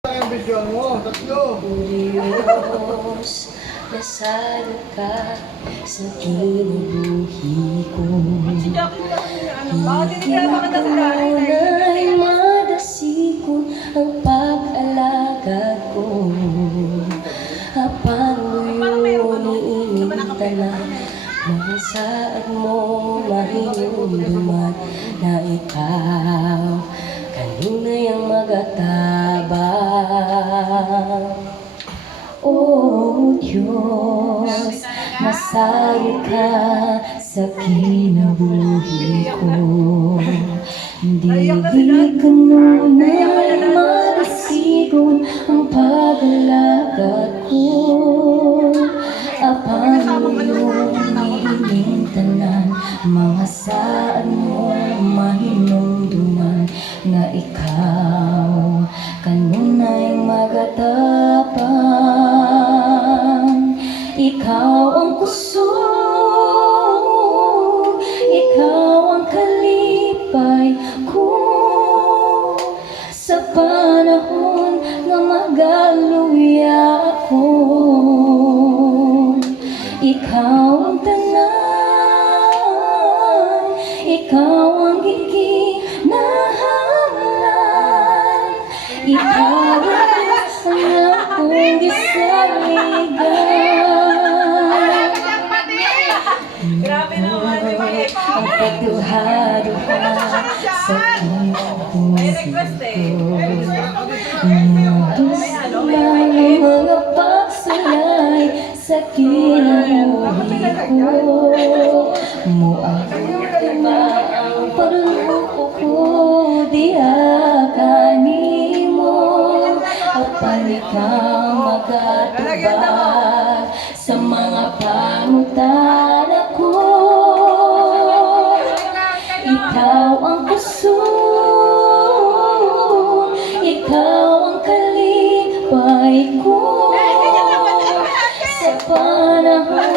Ang video mo, tatlo. Diyos, nasalo ka sa kinabuhi ko. Na'y madasikon ang pag-alagad ko. Paano yun iinita na mga saan mo mahinumduman na ikaw kanina yung magatabang. O Diyos, nasalo ka sa kinabuhi ko. Hindi ka nunay madasigon ang pag-alagad ko. Paano yung inintanan mga saan mo mahinumduman na ikaw kanunay magatapang. Ikaw ang kusog, ikaw ang kalipay ko sa panahon na magaluya ako. Ikaw ang tanan, ikaw ang giginahalan, ikaw ang akong gisaligan. Grabe naman, ang pagduha-duha sa kinabuhi ko. Mga pagsulay sa kinabuhi ko. Muabot ba ang pagluko ko? Diha kanimo apan ikaw magatubag sa mga pangutana ko. Ikaw ang kusog, ikaw ang kalipay ko sa panahon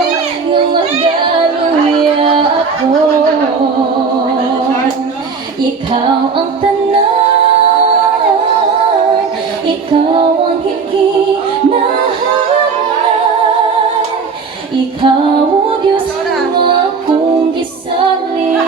ng magaluya ako. Ikaw ang tanan, ikaw ang higinahalan, ikaw o Diyos ang akong gisaligan.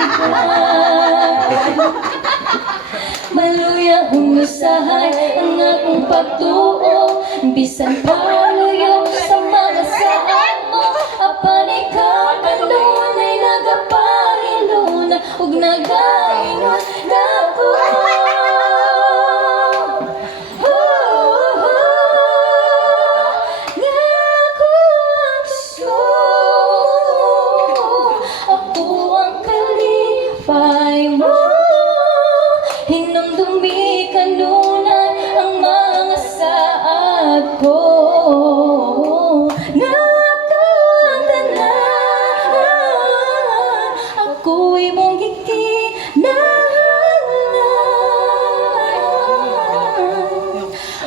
Maluya umusahay ang akong pagtuo, bisan paluyo sa mga saan mo. Apan ikaw kanunay nagapahiluna ug nagaingon nako. Ako ang kalipay mo, hinumdumi kanunay ang mga saad ko. Nakatanan, ako'y mong giginahalan.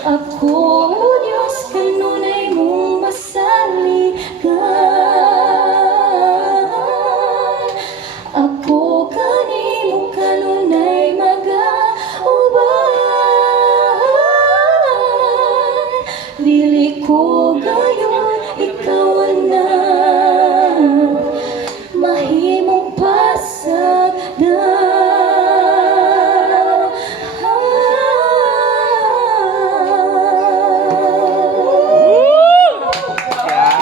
Ako, Diyos, kanunay mong masaligan. Ako kanimo kanunay magauban. Dili ko gaya